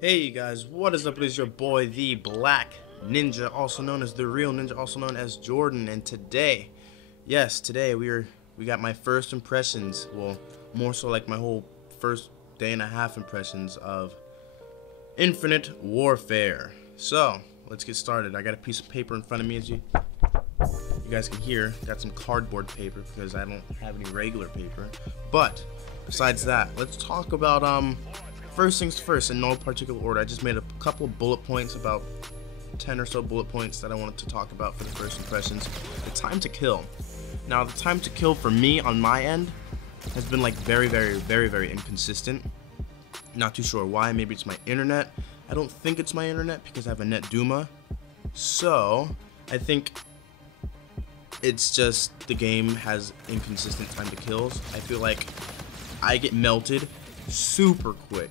Hey you guys, what is up? It is your boy, the Black Ninja, also known as the Real Ninja, also known as Jordan, and today, today we got my first impressions, well, more so like my whole first day and a half impressions of Infinite Warfare. So, let's get started. I got a piece of paper in front of me, as you guys can hear. Got some cardboard paper because I don't have any regular paper. But besides that, let's talk about first things first, in no particular order. I just made a couple of bullet points, about 10 or so bullet points that I wanted to talk about for the first impressions. The time to kill. Now, the time to kill for me on my end has been like very inconsistent. Not too sure why. Maybe it's my internet. I don't think it's my internet because I have a net Duma. So I think it's just the game has inconsistent time to kills. I feel like I get melted super quick.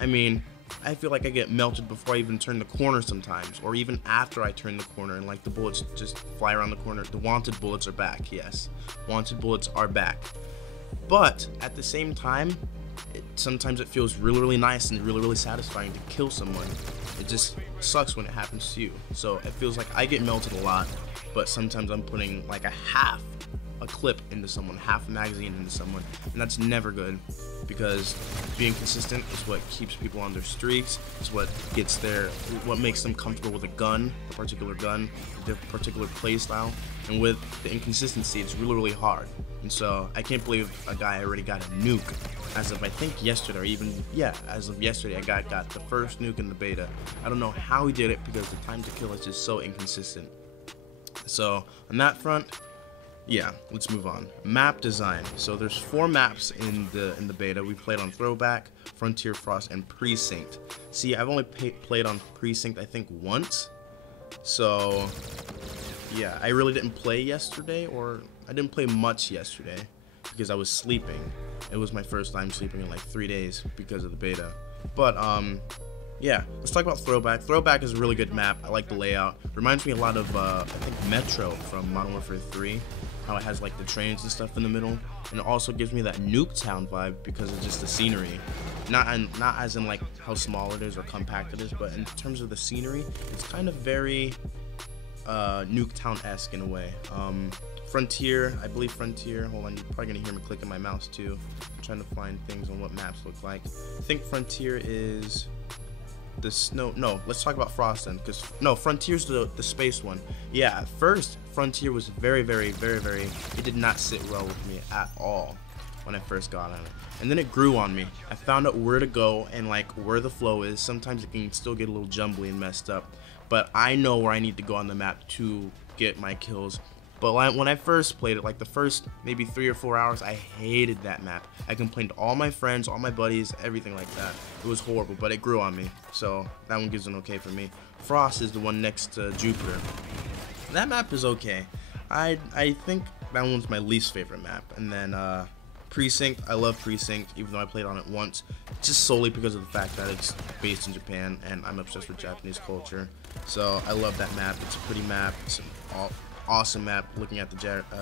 I mean, I feel like I get melted before I even turn the corner sometimes, or even after I turn the corner, and like the bullets just fly around the corner. The wanted bullets are back, yes. Wanted bullets are back. But at the same time, sometimes it feels really nice and really satisfying to kill someone. It just sucks when it happens to you. So it feels like I get melted a lot, but sometimes I'm putting like a clip into someone, half a magazine into someone, and that's never good, because being consistent is what keeps people on their streaks. It's what what makes them comfortable with a gun, a particular gun, their particular play style. And with the inconsistency, it's really hard. And so I can't believe a guy already got a nuke as of I think yesterday, or even as of yesterday, a guy got the first nuke in the beta. I don't know how he did it, because the time to kill is just so inconsistent. So on that front, yeah, let's move on. Map design. So there's 4 maps in the beta. We played on Throwback, Frontier, Frost, and Precinct. See, I've only played on Precinct I think once. So yeah, I really didn't play yesterday, or I didn't play much yesterday because I was sleeping. It was my first time sleeping in like 3 days because of the beta. But yeah, let's talk about Throwback. Throwback is a really good map. I like the layout. Reminds me a lot of I think Metro from Modern Warfare 3. How it has like the trains and stuff in the middle, and it also gives me that Nuketown vibe because of just the scenery. Not as in like how small it is or compact it is, but in terms of the scenery, it's kind of very Nuketown-esque in a way. Frontier, I believe Frontier. Hold on, you're probably gonna hear me clicking my mouse too. I'm trying to find things on what maps look like. I think Frontier is the snow. No, let's talk about Frost then, because no, Frontier's the space one. Yeah, at first Frontier was very it did not sit well with me at all when I first got on it, and then it grew on me. I found out where to go and like where the flow is. Sometimes it can still get a little jumbly and messed up, but I know where I need to go on the map to get my kills. But when I first played it, like the first maybe 3 or 4 hours, I hated that map. I complained to all my friends, all my buddies, everything like that. It was horrible, but it grew on me. So that one gives an okay for me. Frost is the one next to Jupiter. That map is okay. I think that one's my least favorite map. And then Precinct, I love Precinct, even though I played on it once, just solely because of the fact that it's based in Japan, and I'm obsessed with Japanese culture. So I love that map. It's a pretty map. It's an awesome map, looking at the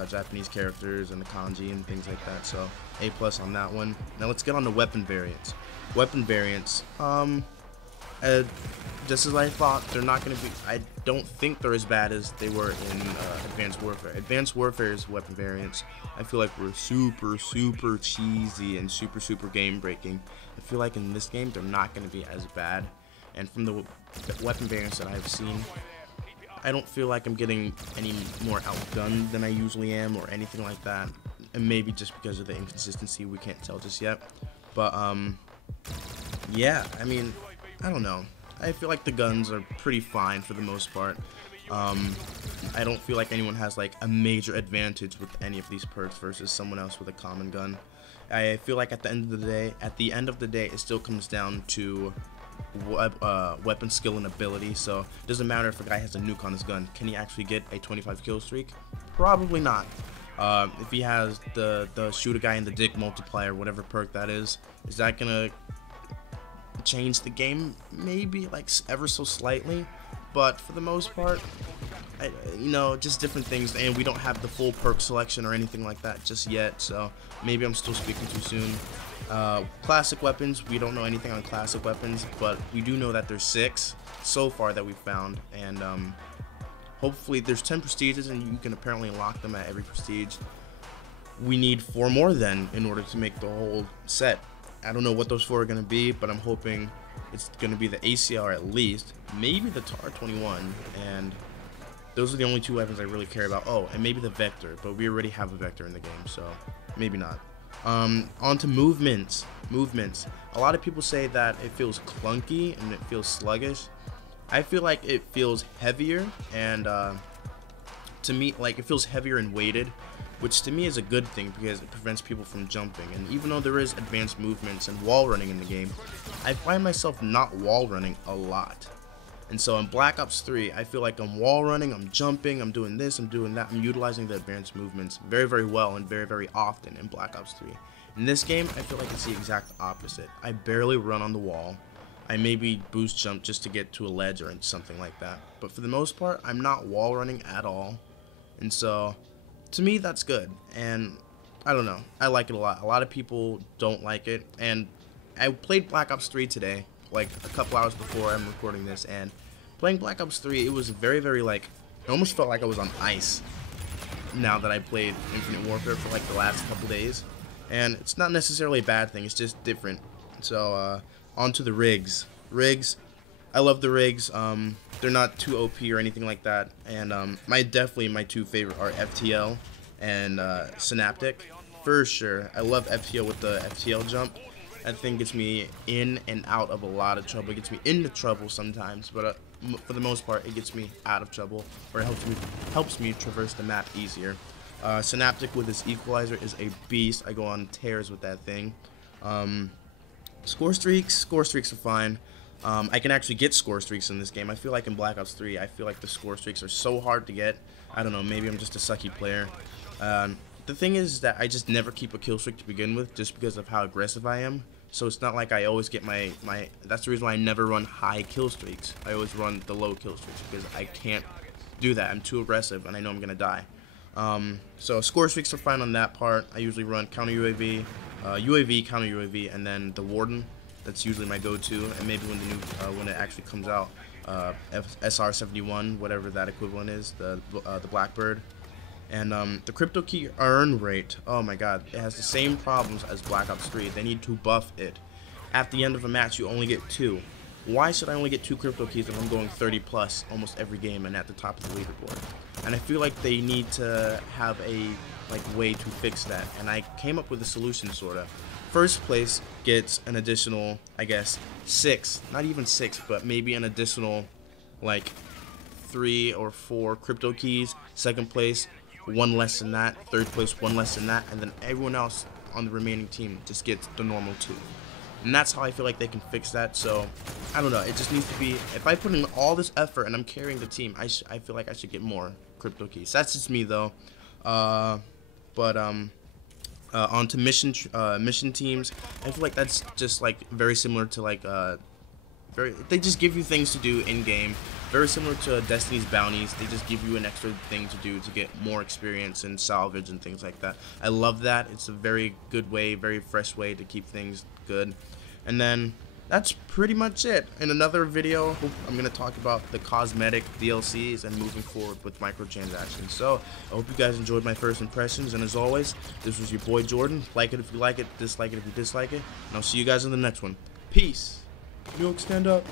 Japanese characters and the kanji and things like that. So A+ on that one. Now let's get on to weapon variants. Weapon variants, just as I thought, they're not going to be, I don't think they're as bad as they were in Advanced Warfare. Advanced Warfare's weapon variants, I feel like were super cheesy and super game breaking. I feel like in this game they're not going to be as bad, and from the weapon variants that I've seen, I don't feel like I'm getting any more outgunned than I usually am or anything like that. And maybe just because of the inconsistency, we can't tell just yet. But yeah, I mean, I don't know. I feel like the guns are pretty fine for the most part. I don't feel like anyone has like a major advantage with any of these perks versus someone else with a common gun. I feel like at the end of the day, it still comes down to weapon skill and ability. So it doesn't matter if a guy has a nuke on his gun. Can he actually get a 25 kill streak? Probably not. If he has the shoot a guy in the dick multiplier, whatever perk that is that gonna change the game? Maybe, like ever so slightly, but for the most part, just different things, and we don't have the full perk selection or anything like that just yet, so maybe I'm still speaking too soon. Classic weapons, we don't know anything on classic weapons, but we do know that there's 6 so far that we found, and hopefully there's 10 prestiges, and you can apparently unlock them at every prestige. We need 4 more then in order to make the whole set. I don't know what those 4 are going to be, but I'm hoping it's going to be the ACR at least, maybe the TAR 21, and those are the only 2 weapons I really care about. Oh, and maybe the Vector, but we already have a Vector in the game, so maybe not. On to movements. A lot of people say that it feels clunky and it feels sluggish. I feel like it feels heavier, and to me, like, it feels heavier and weighted, which to me is a good thing because it prevents people from jumping. And even though there is advanced movements and wall running in the game, I find myself not wall running a lot. And so in Black Ops 3, I feel like I'm wall running, I'm jumping, I'm doing this, I'm doing that, I'm utilizing the advanced movements very, very well and very, very often in Black Ops 3. In this game, I feel like it's the exact opposite. I barely run on the wall. I maybe boost jump just to get to a ledge or something like that. But for the most part, I'm not wall running at all. And so, to me, that's good. And I don't know, I like it a lot. A lot of people don't like it. And I played Black Ops 3 today, like a couple hours before I'm recording this, and playing Black Ops 3, it was very, very, like, it almost felt like I was on ice now that I played Infinite Warfare for like the last couple days. And it's not necessarily a bad thing, it's just different. So on to the rigs. I love the rigs. They're not too OP or anything like that, and definitely my 2 favorite are FTL and Synaptic for sure. I love FTL with the FTL jump. That thing gets me in and out of a lot of trouble. It gets me into trouble sometimes, but for the most part, it gets me out of trouble, or it helps me traverse the map easier. Synaptic with his equalizer is a beast. I go on tears with that thing. Score streaks are fine. I can actually get score streaks in this game. I feel like in Black Ops 3, I feel like the score streaks are so hard to get. I don't know, maybe I'm just a sucky player. The thing is that I just never keep a kill streak to begin with, just because of how aggressive I am. So it's not like I always get my that's the reason why I never run high kill streaks. I always run the low kill streaks because I can't do that. I'm too aggressive and I know I'm gonna die. So score streaks are fine on that part. I usually run counter UAV, UAV, counter UAV, and then the Warden. That's usually my go-to. And maybe when the new when it actually comes out, SR-71, whatever that equivalent is, the Blackbird. And the crypto key earn rate, oh my god, it has the same problems as Black Ops 3. They need to buff it. At the end of a match, you only get 2. Why should I only get 2 crypto keys if I'm going 30 plus almost every game and at the top of the leaderboard? And I feel like they need to have a way to fix that. And I came up with a solution, sorta. First place gets an additional, I guess, 6, not even 6, but maybe an additional like 3 or 4 crypto keys. Second place, 1 less than that. Third place, 1 less than that. And then everyone else on the remaining team just gets the normal 2. And that's how I feel like they can fix that. So I don't know, it just needs to be, if I put in all this effort and I'm carrying the team, I feel like I should get more crypto keys. That's just me though. On to mission teams. I feel like that's just like very similar to like they just give you things to do in game, very similar to Destiny's bounties. They just give you an extra thing to do to get more experience and salvage and things like that. I love that. It's a very good way, very fresh way to keep things good. And then that's pretty much it. In another video, I'm going to talk about the cosmetic DLCs and moving forward with microtransactions. So I hope you guys enjoyed my first impressions, and as always, this was your boy Jordan. Like it if you like it, dislike it if you dislike it, and I'll see you guys in the next one. Peace. New York, stand up.